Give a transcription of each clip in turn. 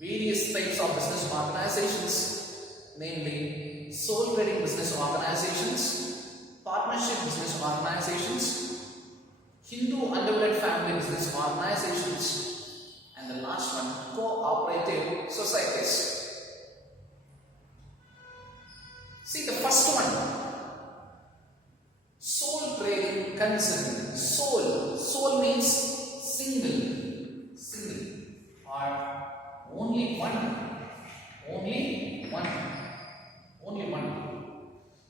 various types of business organizations, namely sole trading business organizations, partnership business organizations, Hindu underwooded family business organizations, and the last one, cooperative societies. See the first one, sole trading concern. Sole means single, or only one.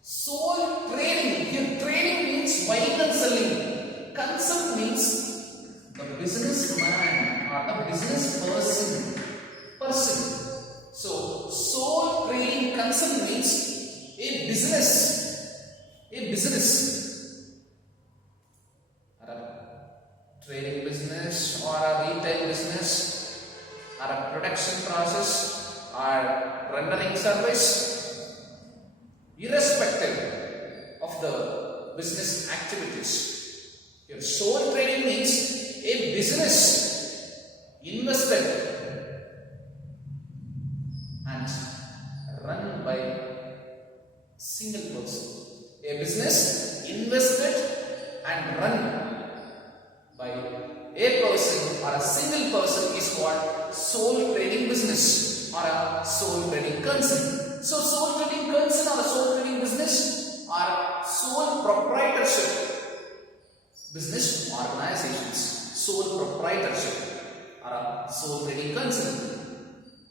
Sole trading. Here trading means buying and selling. Concern means the businessman or the business person. So sole trading concern means a business, or a trading business, or a retail business, or a production process, or rendering service, irrespective of the business activities. Your sole trading means a business invested and run by single person. A business invested and run by a person or a single person is called sole trading business or a sole trading concern. So sole trading concern or a sole trading business are sole proprietorship business organizations. Sole proprietorship or a sole trading concern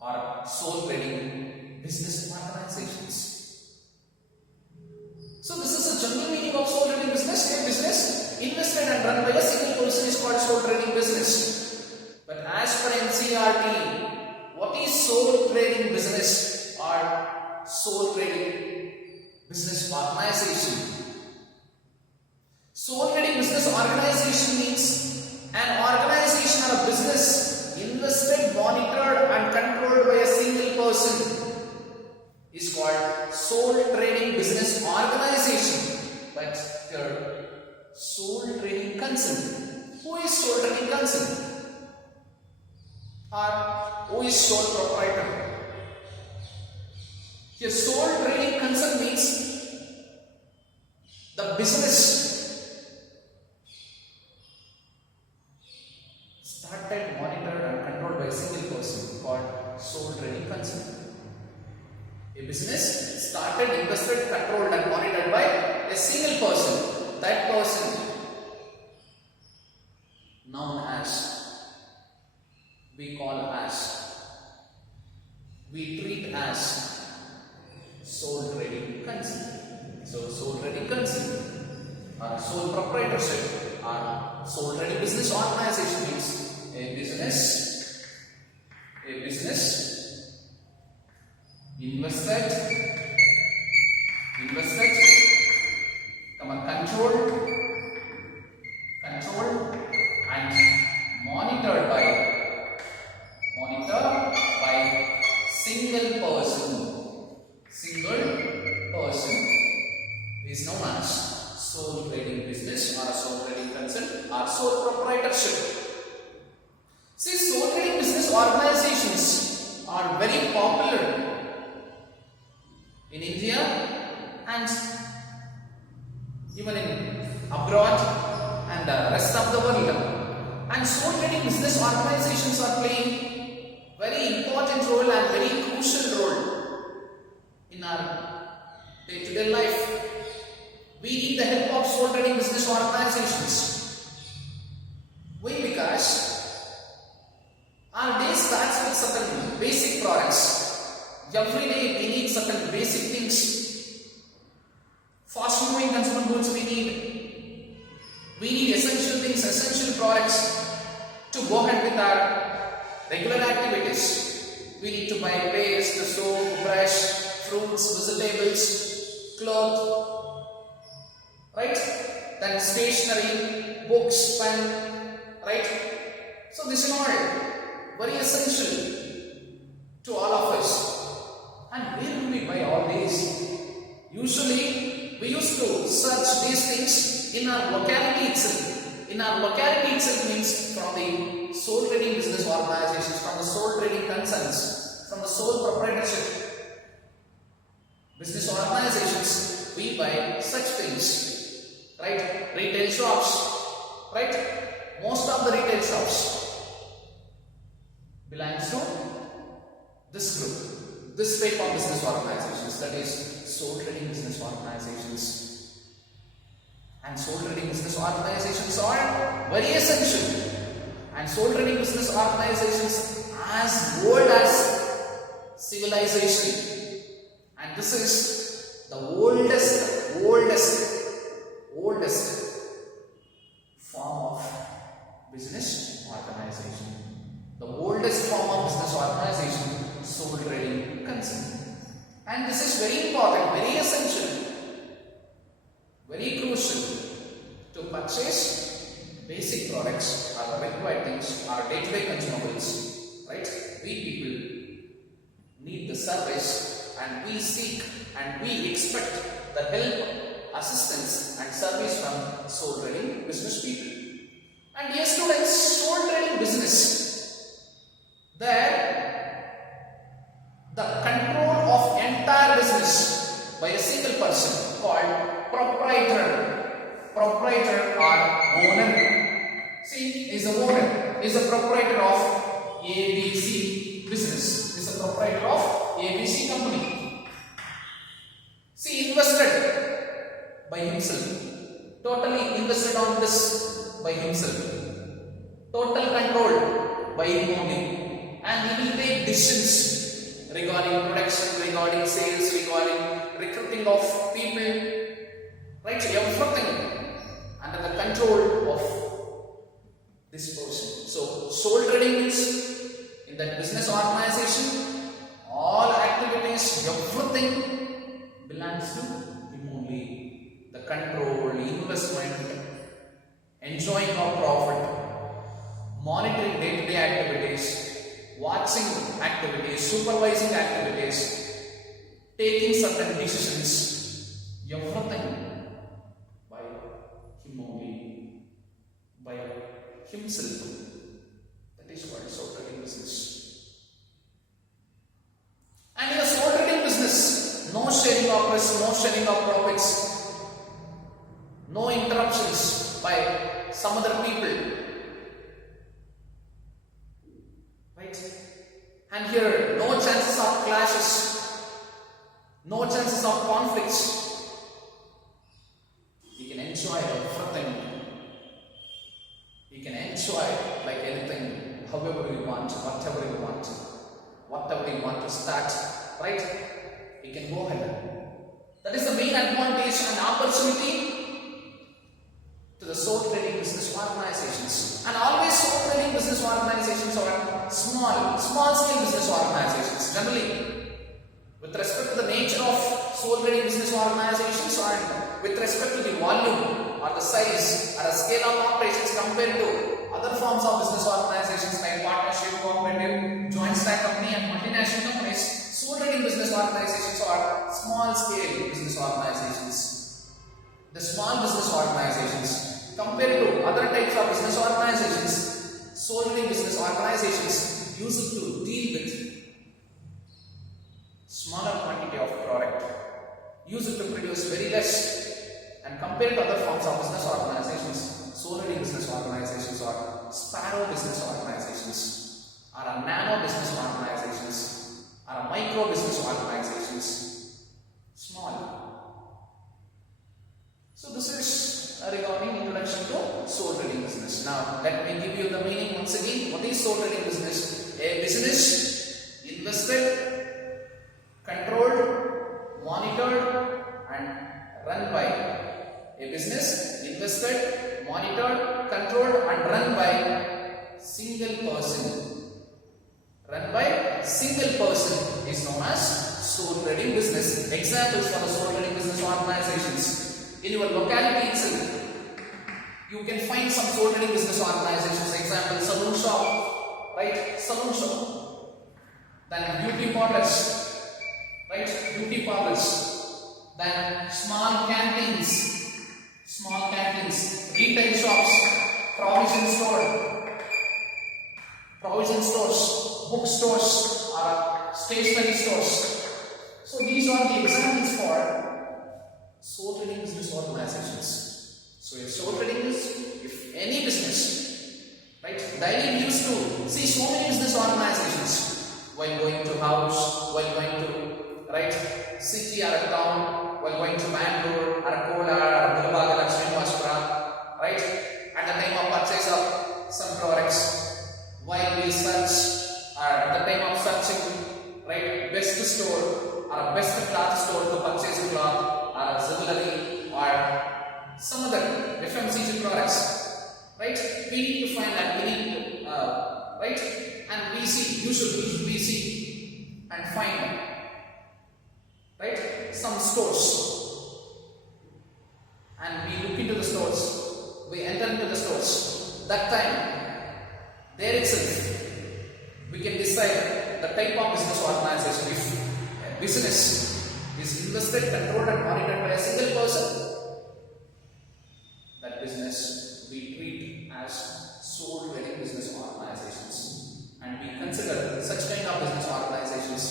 or sole trading business organizations. So this is the general meaning of sole trading business. A business invested and run by a single person is called sole trading business. But as per NCERT, what is sole trading business or sole trading business organization? Sole trading business organization means an organization or a business invested, monitored and controlled by a single person is called sole trading business organization. But here, sole trading concern. Who is sole trading concern? Or who is sole proprietor? Here, sole trading concern means the business started, monitored and controlled by a single person called sole trading concern. A business started, invested, controlled and monitored by a single person. That person known as, we call as, we treat as sole trading concern. So sole trading concern or sole proprietorship or sole trading business organization means a business invested, controlled and monitored by single person is known as sole trading business or a sole trading concern or sole proprietorship. See, sole trading business organizations are very popular in India and even in abroad and the rest of the world. And sole trading business organizations are playing very important role and very crucial role in our day-to-day life. We need the help of sole trading business organizations. Why? Because our day starts with certain basic products. Every day we need certain basic things. Fast moving consumer goods we need. We need essential things, essential products to go ahead with our regular activities. We need to buy paste, soap, brush, fruits, vegetables, cloth, right? Then stationery, books, pen, right? So this is all very essential to all of us. And where do we buy all these? Usually, we used to search these things in our locality itself. In our locality itself means from the sole trading business organizations, from the sole trading concerns, from the sole proprietorship business organizations, we buy such things, right? Retail shops, right? Most of the retail shops belongs to this group, this type of business organizations, that is sole trading business organizations. And sole trading business organizations are very essential. And sole trading business organizations as old as civilization. And this is the oldest form of business organization. The oldest form of business organization, sole trading concern. And this is very important, very essential, very crucial to purchase basic products or required things or day-to-day consumables, right? We people need the service and we seek and we expect the help, assistance and service from sole trading business people. And yes, students, sole trading business, there the control of entire business by a single person called proprietor or owner. See, is a owner, is a proprietor of ABC business, is a proprietor of ABC company. See, invested by himself, totally invested on this by himself, total control by him only, and he will take decisions regarding production, regarding sales, regarding recruiting of people, right? Everything under the control of this person. So, sole trading means in that business organization, all activities, everything belongs to him only. The control, investment, enjoying of profit, monitoring day-to-day activities, watching activities, supervising activities, taking certain decisions, everything by him only, by himself. That is called sole trading business. And in a sole trading business, no sharing of risk, no sharing of profits, no interruptions by some other people. Right? And here, no chances of clashes, no chances of conflicts. He can enjoy everything. He can enjoy like anything, however you want, whatever you want, whatever you want to start, right? He can go ahead. That is the main advantage and opportunity to the sole trading business organizations. And always sole trading business organizations are small scale business organizations. Generally, with respect to the nature of sole trading business organizations and with respect to the volume or the size or the scale of operations compared to other forms of business organizations like partnership, cooperative, joint stock company and multinational companies, sole trading business organizations are small scale business organizations. The small business organizations compared to other types of business organizations, sole trading business organizations used to deal with smaller quantity of product, used to produce very less, and compared to other forms of business organizations, sole trading business organizations are sparrow business organizations, are nano business organizations, are micro business organizations, small. So this is regarding introduction to sole trading business. Now let me give you the meaning once again. What is sole trading business? A business invested, controlled, monitored and run by. A business invested, monitored, controlled and run by single person. Run by single person is known as sole trading business. Examples for the sole trading business organizations. In your locality itself, you can find some sole trading business organizations. Example, saloon shop, right? Saloon shop. Then beauty parlors, right? Beauty parlors. Then small canteens, retail shops, provision store, provision stores, bookstores, or stationery stores. So these are the examples for sole trading business organizations. So if sole trading is, if any business, right? Daily we used to see so many business organizations while going to house, while going to, right, city or a town, while going to Bangalore or Kolar or Mulbagal or Srinivasapura, right? At the time of purchase of some products, while we search or at the time of searching, right, best store or best cloth store to purchase a cloth or a jewelry or some other FMCG products, right? We need to find that, we need to, right? And we see, usually we see and find, right, some stores, and we look into the stores, we enter into the stores. That time, there itself, we can decide the type of business organization. If a business is invested, controlled and monitored by a single person, that business we treat as sole trading business organizations, and we consider such kind of business organizations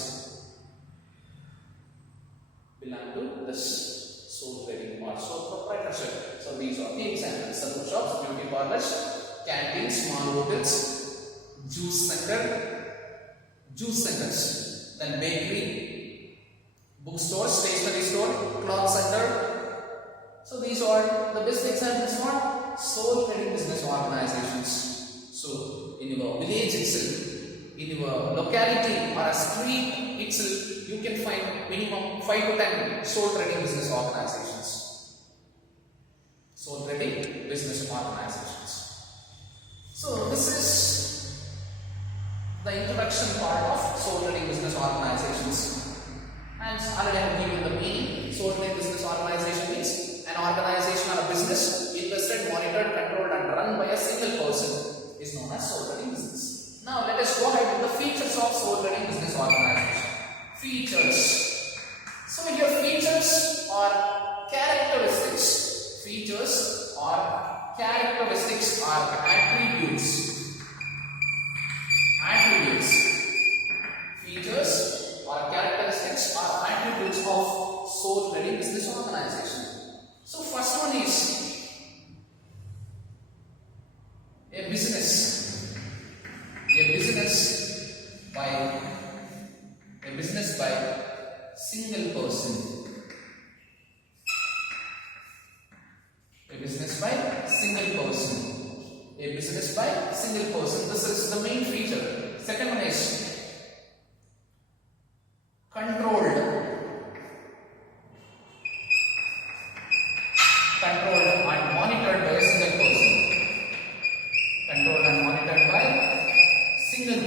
belong to this sole trading or sole proprietorship. So these are the examples: salon shops, beauty parlors, canteens, small hotels, juice centers, then bakery, bookstores, stationery store, cloth center. So these are the best examples for sole trading business organizations. So in your village itself, in your locality or a street itself, you can find minimum 5 to 10 sole trading business organizations. Sole trading business organizations. So this is the introduction part of sole trading business organizations. And already I have given the meaning. Sole trading business organization means an organization or a business invested, monitored, controlled and run by a single person is known as sole trading business. Now let us go ahead with the features of sole trading business organization. Features. So here features are characteristics. Features are characteristics or attributes. Features or characteristics or attributes of sole trading business organization. So first one is a business by single person. A business by single person. This is the main feature. Second one is controlled and monitored by a single person. Controlled and monitored by single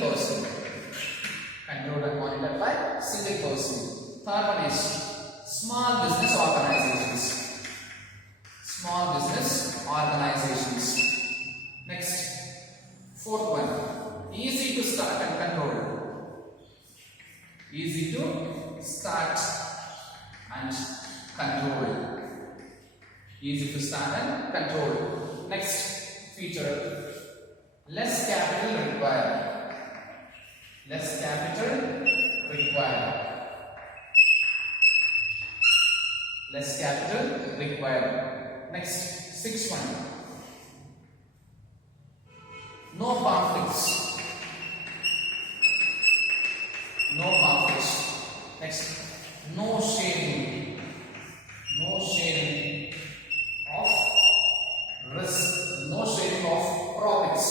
person. Third one is small business organizations. Next, fourth one, easy to start and control. Easy to start and control. Next feature, less capital required. Next, sixth one, no conflicts. Next, no sharing of risk, no sharing of profits.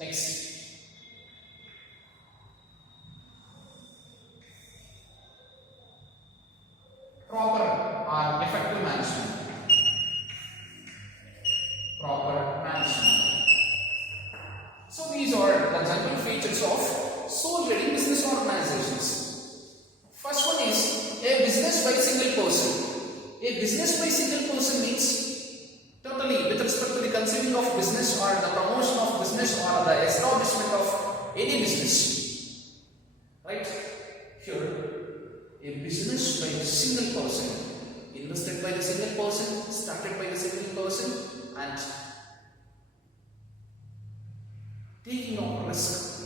Next, proper or effective management. So these are the general features of sole trading business organizations. First one is a business by single person. A business by single person means totally with respect to the conceiving of business or the promotion of business or the establishment of any business. Right? Here, a business by a single person invested by the single person, started by the single person, and taking on risk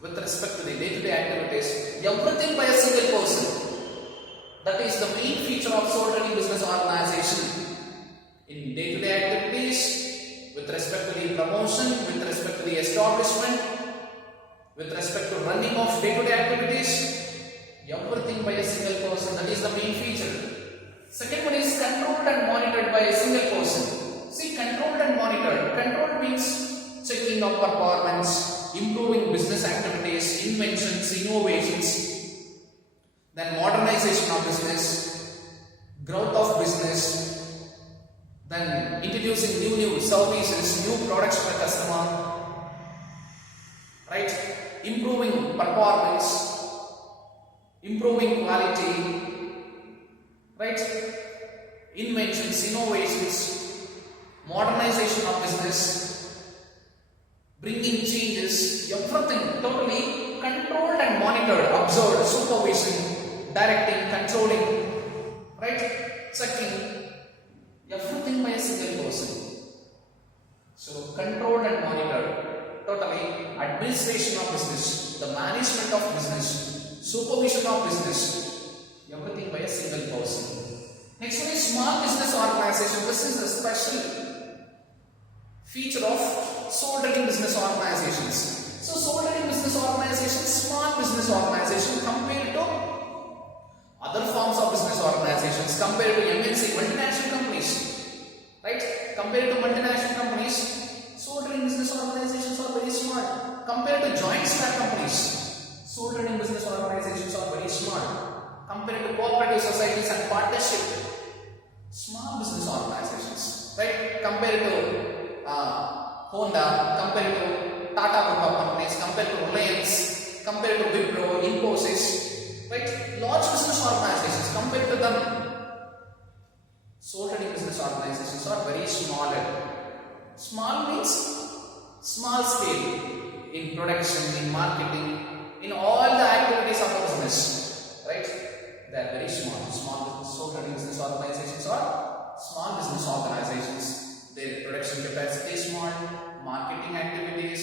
with respect to the day-to-day activities, everything by a single person. That is the main feature of sole trading business organization. In day-to-day activities, with respect to the promotion, with respect to the establishment, with respect to running of day-to-day activities, everything by a single person. That is the main feature. Second one is controlled and monitored by a single person. See, controlled and monitored. Controlled means checking of performance, improving business activities, inventions, innovations, then modernization of business, growth of business, then introducing new services, new products for customer, right? Improving performance, improving quality, right? Inventions, innovations, modernization of business, bringing changes, everything totally controlled and monitored, observed, supervision, directing, controlling, right? Checking, everything by a single person. So controlled and monitored, totally administration of business, the management of business, supervision of business, everything by a single person. Next one is small business organization. This is a special feature of sole trading business organizations. So sole trading business organization, small business organization compared to other forms of business organizations, compared to MNC, multinational companies, right? Compared to multinational companies, sole trading business organizations are very small. Compared to joint stock companies, sole trading business organizations are very small. Compared to cooperative societies and partnership, small business organizations, right? Compared to Honda, compared to Tata Group of companies, compared to Reliance, compared to Wipro, Infosys, right? Large business organizations, compared to them, sole trading business organizations are very small. Small means small scale in production, in marketing, in all the activities of the business, right? They are very small. Small sole trading business organizations are small business organizations. Their production capacity is small, marketing activities,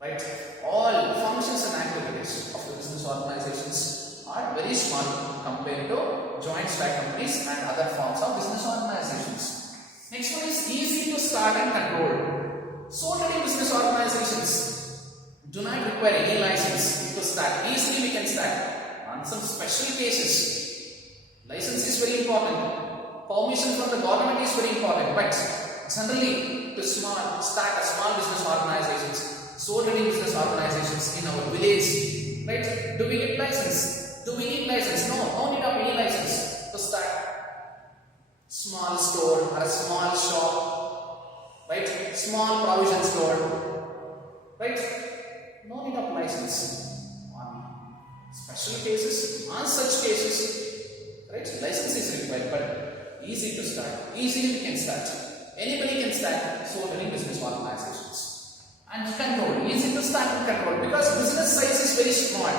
right? All functions and activities of the business organizations are very small compared to joint stock companies and other forms of business organizations. Next one is easy to start and control. Sole trading business organizations do not require any license to start. Easily we can start. On some special cases, license is very important. Permission from the government is very important. But generally, to start a small business organizations, sole trading business organizations in our village, right? Do we get license? Do we need license? No need of any license to start small store or a small shop, right? Small provision store, right? No need of license. On special cases, on such cases, right? License is required, but easy to start. Easily we can start. Anybody can start sole trading business organizations. And control, easy to start and control because business size is very small.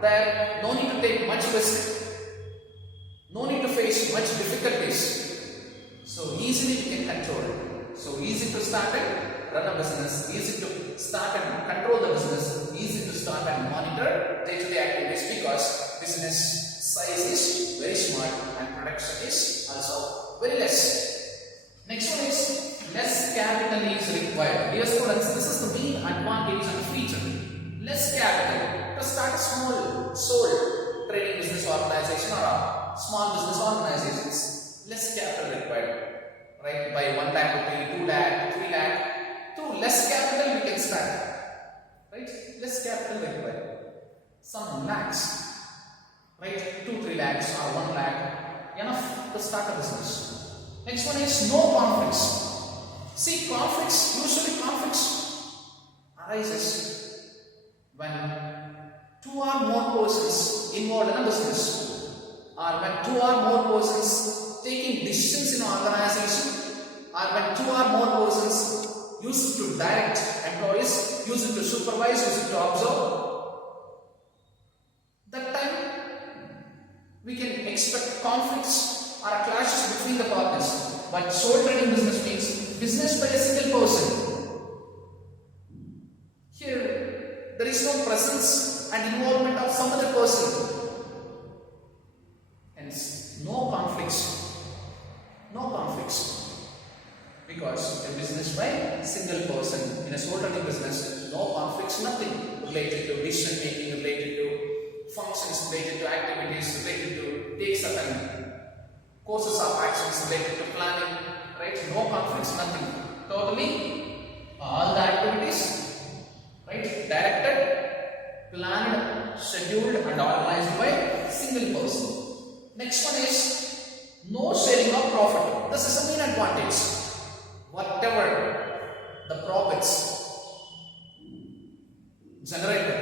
There no need to take much risk, no need to face much difficulties. So easily we can control. So easy to start and run a business, easy to start and control the business, easy to start and monitor day-to-day activities because business size is very small and production is also very less. Next one is less capital is required. Dear students, this is the main advantage and feature. Less capital. To start a small sole trading business organization or a small business organizations, less capital required. Right? By 1 lakh, 2 lakh, 3 lakh. Through less capital we can start. Right? Less capital required. Some lakhs. Right? 2-3 lakhs or 1 lakh. Enough to start a business. Next one is no conflicts. See, usually conflicts arises when 2 or more persons involved in a business, or when 2 or more persons taking decisions in an organization, or when 2 or more persons used to direct employees, used to supervise, used to observe. That time we can expect conflicts or clashes between the partners. But sole trading business means business by a single person. Here, there is no presence and involvement of some other person. Hence, no conflicts. No conflicts. Because a business by single person. In a sole trading business, no conflicts, nothing related to decision making, related to functions, related to activities, related to takes up and courses of actions, related to planning, right? No conflicts, nothing. Totally, all the activities, right? Directed, planned, scheduled, and organized by single person. Next one is no sharing of profit. This is a main advantage. Whatever the profits generated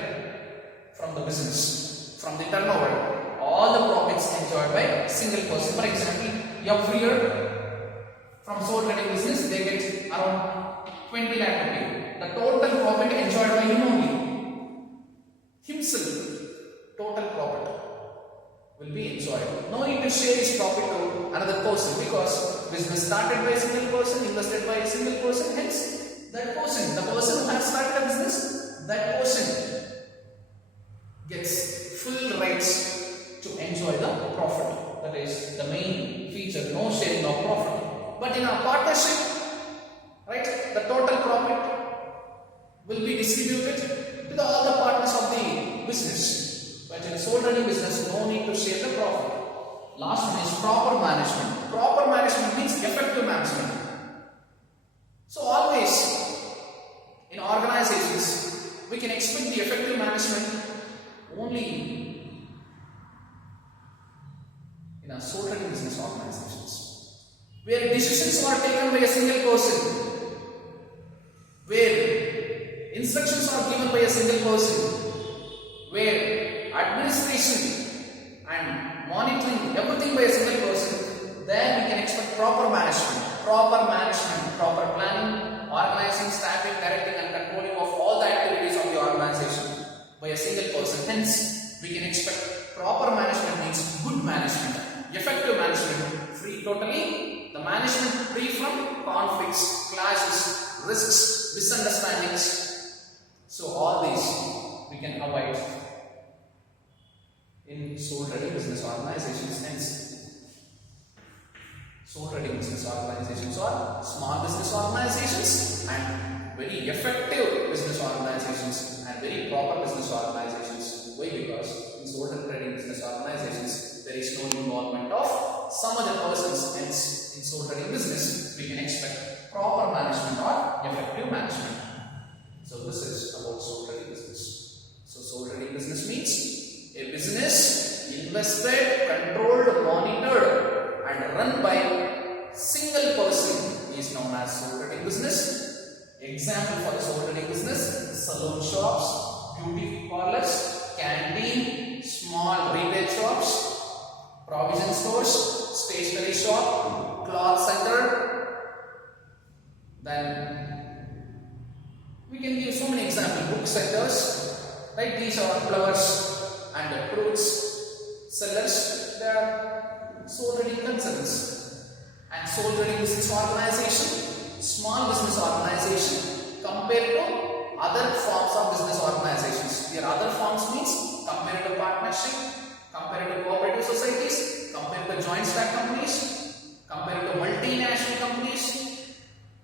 from the business, from the turnover, all the profits enjoyed by single person. For example, every year from sole trading business they get around 20 lakh rupees. The total profit enjoyed by him only, himself. Total profit will be enjoyed. No need to share his profit to another person, because business started by a single person, invested by a single person. Hence, that person, the person who has started a business, that person gets full rights to enjoy the profit. That is the main feature, no sharing of profit. But in a partnership, right, the total profit will be distributed to the other partners of the business. But in a sole trading business, no need to share the profit. Last one is proper management. Proper management means effective management. So always in organizations, we can expect the effective management only in a sole trading business organizations, where decisions are taken by a single person, where instructions are given by a single person, where administration and monitoring everything by a single person. There we can expect proper management, proper planning, organizing, staffing, directing and controlling of all the activities of the organization by a single person. Hence, we can expect proper management means good management, effective management, free totally, the management free from conflicts, clashes, risks, misunderstandings. So all these we can avoid in sole trading business organizations. Hence, sole trading business organizations are small business organizations and very effective business organizations and very proper business organizations. Why? Because in sole trading business organizations there is no involvement of some other persons. Hence, in sole trading business we can expect proper management or effective management. So this is about sole trading business. So sole trading business means a business invested, controlled, monitored and run by single person is known as sole trading business. Example for the sole trading business: salon shops, beauty parlors, canteen, small retail shops, provision stores, stationery shop, cloth center. Then we can give so many examples: book centers, right? These are flowers and fruits sellers. They are sole trading concerns. And sole trading business organization, small business organization compared to other forms of business organizations. Here other forms means compared to partnership, compared to cooperative societies, compared to joint stock companies, compared to multinational companies.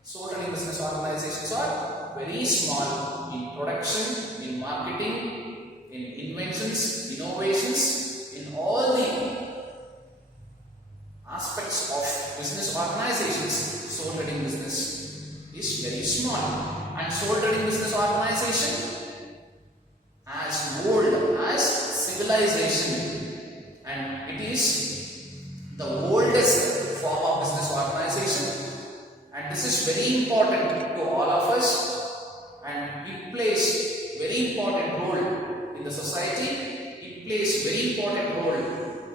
Sole trading business organizations are very small in production, in marketing, in inventions, innovations, in all the aspects of business organizations. Sole trading business is very small, and sole trading business organization as old as civilization, and it is the oldest form of business organization, and this is very important to all of us, and it plays very important role in the society. It plays very important role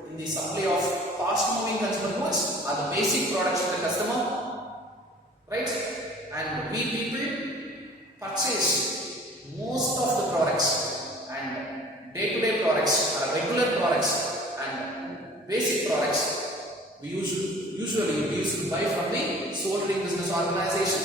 in the supply of fast moving consumer goods or the basic products for the customer, right? And we people purchase most of the products, and day-to-day products or regular products and basic products Usually we used to buy from the sole trading business organization,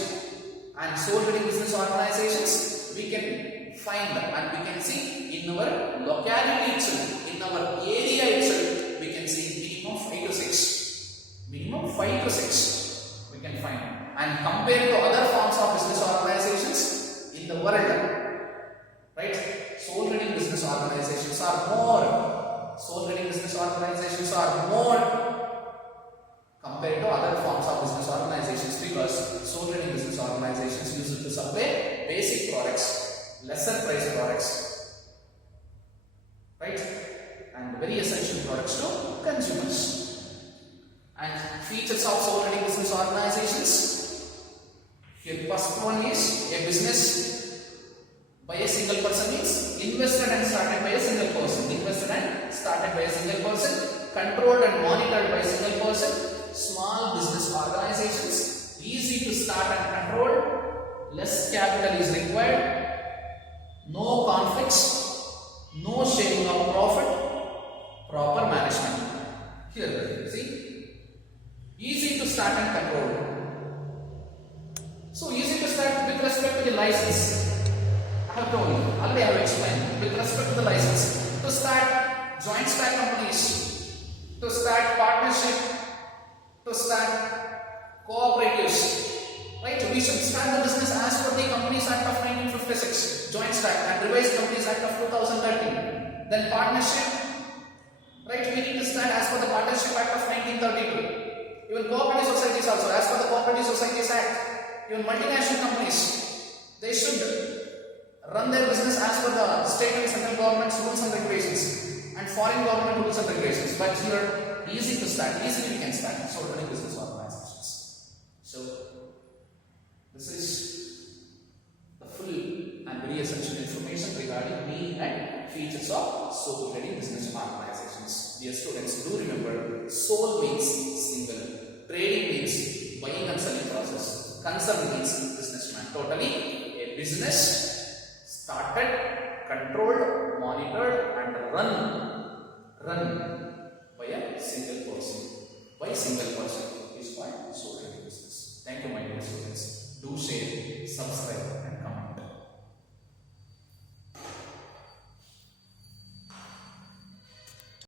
and sole trading business organizations we can find and we can see in our locality itself, in our area itself, we can see minimum 5 to 6. Minimum 5 to 6 we can find. And compared to other forms of business organizations in the world, right? Sole trading business organizations are more. Sole trading business organizations are more compared to other forms of business organizations, because sole trading business organizations use it to supply basic products, lesser price products, right, and very essential products to consumers. And features of sole trading business organizations. Here, first one is a business by a single person means invested and started by a single person. Invested and started by a single person, controlled and monitored by a single person. Small business organizations, easy to start and control, less capital is required, no conflicts, no sharing of profit, proper management. Here, see, easy to start and control. So easy to start with respect to the license. I have told you, already I have explained. With respect to the license, to start joint stock companies, to start partnership, to start cooperatives, right? We should start the business as per the Companies Act of 1956, joint stock, and revised Companies Act of 2013. Then partnership, right? We need to start as per the Partnership Act of 1932. Even cooperative societies also, as per the Cooperative Societies Act. Even multinational companies, they should run their business as per the state and central government's rules and regulations, and foreign government rules and regulations. But here, easy to start, easily we can start sole trading business organizations. So, this is the full and very essential information regarding meaning and features of sole trading business organizations. Dear students, do remember, sole means single, trading means buying and selling process, concern means businessman. Totally, a business started, controlled, monitored and run by a single person. By single person is called sole trading business. Thank you, my dear students. Do share, subscribe.